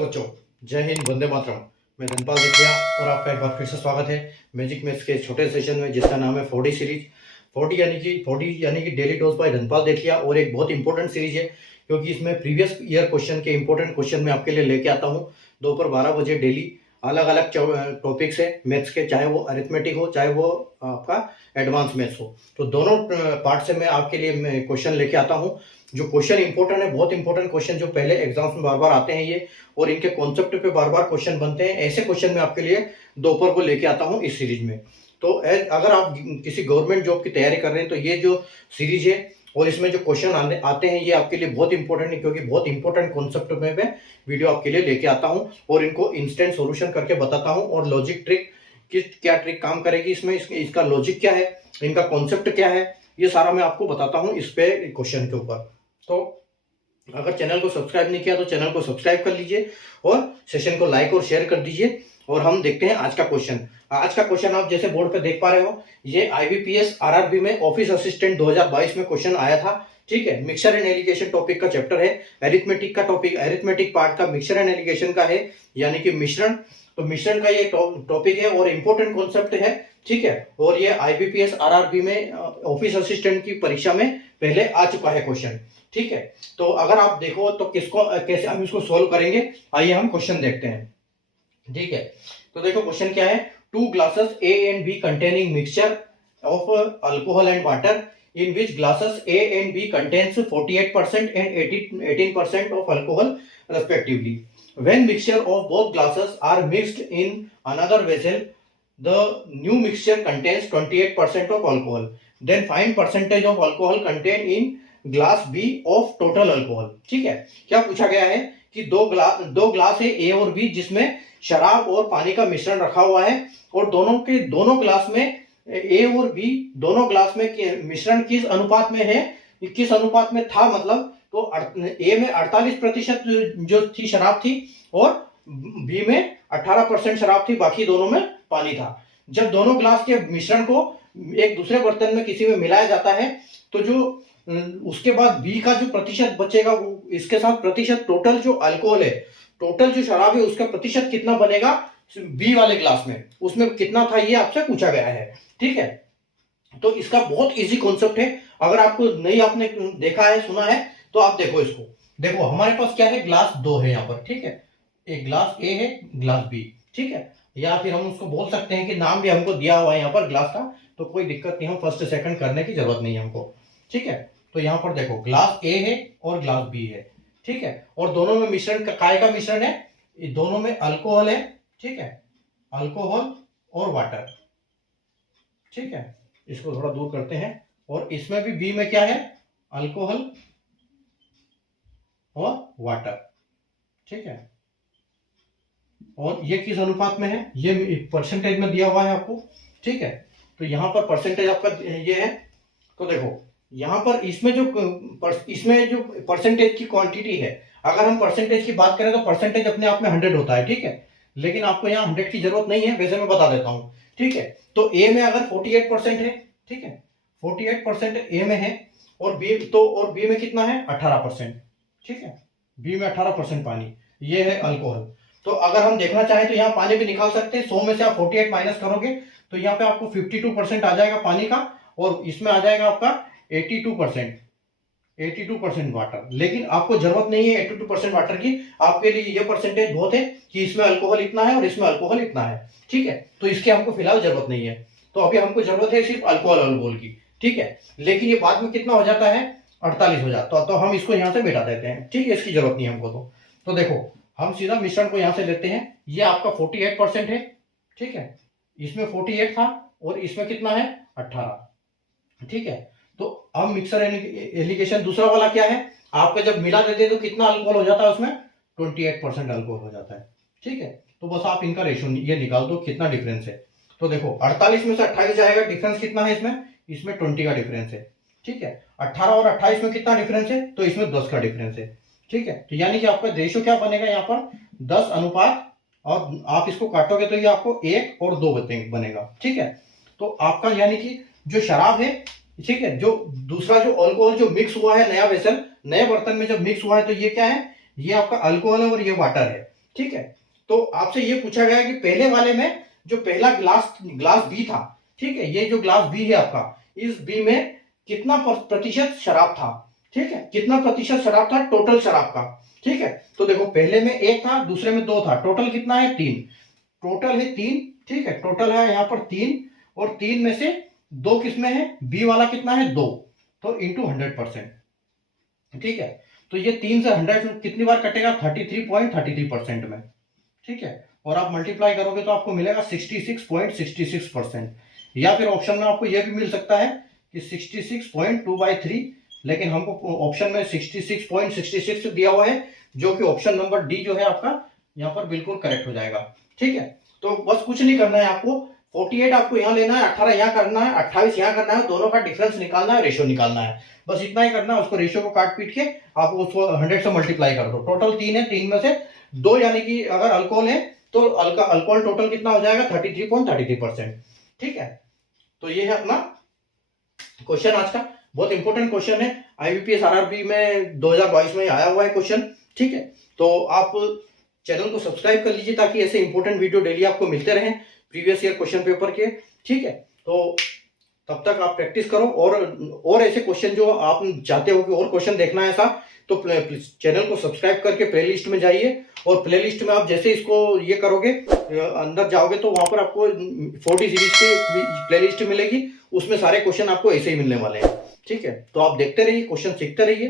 नमस्ते बच्चों, जय हिंद, वंदे मातरम। मैं धनपाल देखिया और आपका एक बार फिर से स्वागत है मैजिक मैथ्स के छोटे सेशन में, जिसका नाम है 4D सीरीज। 4D यानी कि डेली डोज बाय धनपाल देखिया। और एक बहुत इंपॉर्टेंट सीरीज है, क्योंकि इसमें प्रीवियस ईयर क्वेश्चन के इंपॉर्टेंट क्वेश्चन मैं आपके लिए लेके आता हूँ दोपहर 12 बजे डेली। अलग अलग टॉपिक्स है मैथ्स के, चाहे वो अरिथमेटिक हो, चाहे वो आपका एडवांस मैथ्स हो। तो दोनों पार्ट से मैं आपके लिए क्वेश्चन लेके आता हूँ। जो क्वेश्चन इंपॉर्टेंट है, बहुत इंपॉर्टेंट क्वेश्चन जो पहले एग्जाम्स में बार बार आते हैं ये, और इनके कॉन्सेप्ट पे बार बार क्वेश्चन बनते हैं, ऐसे क्वेश्चन मैं आपके लिए दोपहर को लेके आता हूँ इस सीरीज में। तो अगर आप किसी गवर्नमेंट जॉब की तैयारी कर रहे हैं तो ये जो सीरीज है और इसमें जो क्वेश्चन आते हैं ये आपके लिए बहुत इंपॉर्टेंट है, क्योंकि बहुत इंपॉर्टेंट कॉन्सेप्ट में मैं वीडियो आपके लिए लेके आता हूँ और इनको इंस्टेंट सॉल्यूशन करके बताता हूँ। और लॉजिक ट्रिक क्या ट्रिक काम करेगी इसमें, इसका लॉजिक क्या है, इनका कॉन्सेप्ट क्या है, ये सारा मैं आपको बताता हूँ इस पे क्वेश्चन के ऊपर। तो अगर चैनल को सब्सक्राइब नहीं किया तो चैनल को सब्सक्राइब कर लीजिए और सेशन को लाइक और शेयर कर दीजिए। और हम देखते हैं आज का क्वेश्चन। आज का क्वेश्चन आप जैसे बोर्ड पे देख पा रहे हो, ये IBPS RRB में ऑफिस असिस्टेंट 2022 में क्वेश्चन आया था। ठीक है, मिक्सचर एंड एलिगेशन टॉपिक का चैप्टर है। अरिथमेटिक का टॉपिक, अरिथमेटिक पार्ट का मिक्सचर एंड एलिगेशन का है, यानी कि मिश्रण। तो मिश्रण का ये टॉपिक है और इंपॉर्टेंट कॉन्सेप्ट है। ठीक है, और ये IBPS RRB में ऑफिस असिस्टेंट की परीक्षा में पहले आ चुका है क्वेश्चन। ठीक है, तो अगर आप देखो तो कैसे हम इसको सोल्व करेंगे, आइए हम क्वेश्चन देखते हैं। ठीक है, तो देखो क्वेश्चन क्या है। 2 glasses A and B containing mixture of alcohol and water, in which glasses A and B contains 48% and 18% of alcohol respectively. When mixture of both glasses are mixed in another vessel, the new mixture contains 28% of alcohol. Then find percentage of alcohol contained in glass B of total alcohol. ठीक है, क्या पूछा गया है कि दो glass है A और B, जिसमें शराब और पानी का मिश्रण रखा हुआ है, और दोनों ग्लास में A और B दोनों ग्लास में मिश्रण किस अनुपात में है, किस अनुपात में था, मतलब तो A में 48% जो थी शराब थी और B में 18% शराब थी, बाकी दोनों में पानी था। जब दोनों ग्लास के मिश्रण को एक दूसरे बर्तन में किसी में मिलाया जाता है, तो जो उसके बाद B का जो प्रतिशत बचेगा, वो इसके साथ प्रतिशत टोटल जो अल्कोहल है, टोटल जो शराब है, उसका प्रतिशत कितना बनेगा B वाले ग्लास में, उसमें कितना था, ये आपसे पूछा गया है। ठीक है, तो इसका बहुत इजी कॉन्सेप्ट है। अगर आपको नहीं आपने देखा है, सुना है, तो आप देखो इसको। देखो हमारे पास क्या है, ग्लास 2 है यहाँ पर। ठीक है, एक ग्लास A है, ग्लास B। ठीक है, या फिर हम उसको बोल सकते हैं कि नाम भी हमको दिया हुआ है यहाँ पर ग्लास का, तो कोई दिक्कत नहीं, हम फर्स्ट सेकंड करने की जरूरत नहीं है हमको। ठीक है, तो यहाँ पर देखो ग्लास A है और ग्लास B है। ठीक है, और दोनों में मिश्रण काय का मिश्रण है, दोनों में अल्कोहल है। ठीक है, अल्कोहल और वाटर। ठीक है, इसको थोड़ा दूर करते हैं, और इसमें भी B में क्या है, अल्कोहल और वाटर। ठीक है, और ये किस अनुपात में है, ये परसेंटेज में दिया हुआ है आपको। ठीक है, तो यहाँ पर परसेंटेज आपका ये है। तो देखो यहाँ पर इसमें जो परसेंटेज की क्वांटिटी है, अगर हम परसेंटेज की बात करें तो परसेंटेज अपने आप में 100 होता है। ठीक है, लेकिन आपको यहाँ 100 की जरूरत नहीं है, वैसे मैं बता देता हूँ। ठीक है, तो A में अगर 48% है, ठीक है, 48% A में है, और B में कितना है, 18%। ठीक है, B में 18% पानी, ये है अल्कोहल। तो अगर हम देखना चाहें तो यहाँ पानी भी निकाल सकते हैं। 100 में से आप 48 माइनस करोगे तो यहाँ पे आपको 52% आ जाएगा पानी का, और इसमें आ जाएगा आपका 82% वाटर। लेकिन आपको जरूरत नहीं है 82% वाटर की, आपके लिए ये परसेंटेज बहुत है कि इसमें अल्कोहल इतना है और इसमें अल्कोहल इतना है। ठीक है, तो इसकी हमको फिलहाल जरूरत नहीं है। तो अभी हमको जरूरत है सिर्फ अल्कोहल की। ठीक है, लेकिन ये बाद में कितना हो जाता है, 48 हो जाता है, तो हम इसको यहाँ से मिटा देते हैं। ठीक है, इसकी जरूरत नहीं है हमको। तो देखो हम सीधा मिश्रण को यहाँ से लेते हैं। ये आपका 48% है। ठीक है, इसमें 48 था और इसमें कितना है, 18। ठीक है, तो अब मिक्सर एलिगेशन दूसरा वाला क्या है, आपका जब मिला देते हैं तो कितना अल्कोहल हो जाता है, उसमें 28% अल्कोहल हो जाता है। ठीक है, तो बस आप इनका रेशियो ये निकाल दो कितना डिफरेंस है। तो देखो 48 में से 28 जाएगा, डिफरेंस कितना है इसमें 20 का डिफरेंस है। ठीक है, 18 और 28 में कितना डिफरेंस है, तो इसमें 10 का डिफरेंस है। ठीक है, तो यानी कि आपका रेशियो क्या बनेगा यहाँ पर, 10 अनुपात, और आप इसको काटोगे तो ये आपको 1 और 2 बनेगा। ठीक है, तो आपका यानी कि जो शराब है, ठीक है, जो दूसरा जो अल्कोहल जो मिक्स हुआ है, नया वेसल नए बर्तन में जब मिक्स हुआ है, तो ये क्या है, ये आपका अल्कोहल है और ये वाटर है। ठीक है। तो आपसे ये पूछा गया कि पहले वाले में जो पहला ग्लास बी था, ठीक है, ये जो ग्लास बी है आपका, इस बी में कितना प्रतिशत शराब था, ठीक है, कितना प्रतिशत शराब था टोटल शराब का, ठीक है। तो देखो पहले में 1 था, दूसरे में 2 था, टोटल कितना है 3, टोटल है 3, ठीक है, टोटल है यहाँ पर 3, और 3 में से 2 किसमें है, बी वाला कितना है 2, तो इंटू 100%, ठीक है। तो ये 3 से 100 कितनी बार कटेगा, 33.33% में, ठीक है। और आप मल्टीप्लाई करोगे तो आपको मिलेगा 66.66%, या फिर ऑप्शन में आपको यह भी मिल सकता है कि 66.2/3, लेकिन हमको ऑप्शन में 66.66 दिया हुआ है, जो कि ऑप्शन नंबर डी जो है आपका यहाँ पर बिल्कुल करेक्ट हो जाएगा, ठीक है। तो बस कुछ नहीं करना है आपको, 48 आपको यहाँ लेना है, 18 यहाँ करना है, 28 यहाँ करना है, दोनों का डिफरेंस निकालना है, रेशियो निकालना है, बस इतना ही करना है। उसको रेशियो को काट पीट के आप उसको 100 से मल्टीप्लाई कर दो। टोटल 3 है, 3 में से 2 यानी कि अगर अल्कोहल है तो अल्कोहल टोटल कितना हो जाएगा 33.33%, ठीक है। तो ये है अपना क्वेश्चन आज का, बहुत इंपॉर्टेंट क्वेश्चन है, आईबीपीएस आरआरबी में 2022 में आया हुआ है क्वेश्चन, ठीक है। तो आप चैनल को सब्सक्राइब कर लीजिए ताकि ऐसे इंपॉर्टेंट वीडियो डेली आपको मिलते रहें प्रीवियस ईयर क्वेश्चन पेपर के, ठीक है। तो तब तक आप प्रैक्टिस करो, और ऐसे क्वेश्चन जो आप चाहते हो कि और क्वेश्चन देखना है ऐसा, तो चैनल को सब्सक्राइब करके प्लेलिस्ट में जाइए, और प्लेलिस्ट में आप जैसे इसको ये करोगे अंदर जाओगे तो वहां पर आपको 40 सीरीज की प्लेलिस्ट मिलेगी, उसमें सारे क्वेश्चन आपको ऐसे ही मिलने वाले हैं, ठीक है। तो आप देखते रहिए, क्वेश्चन सीखते रहिए।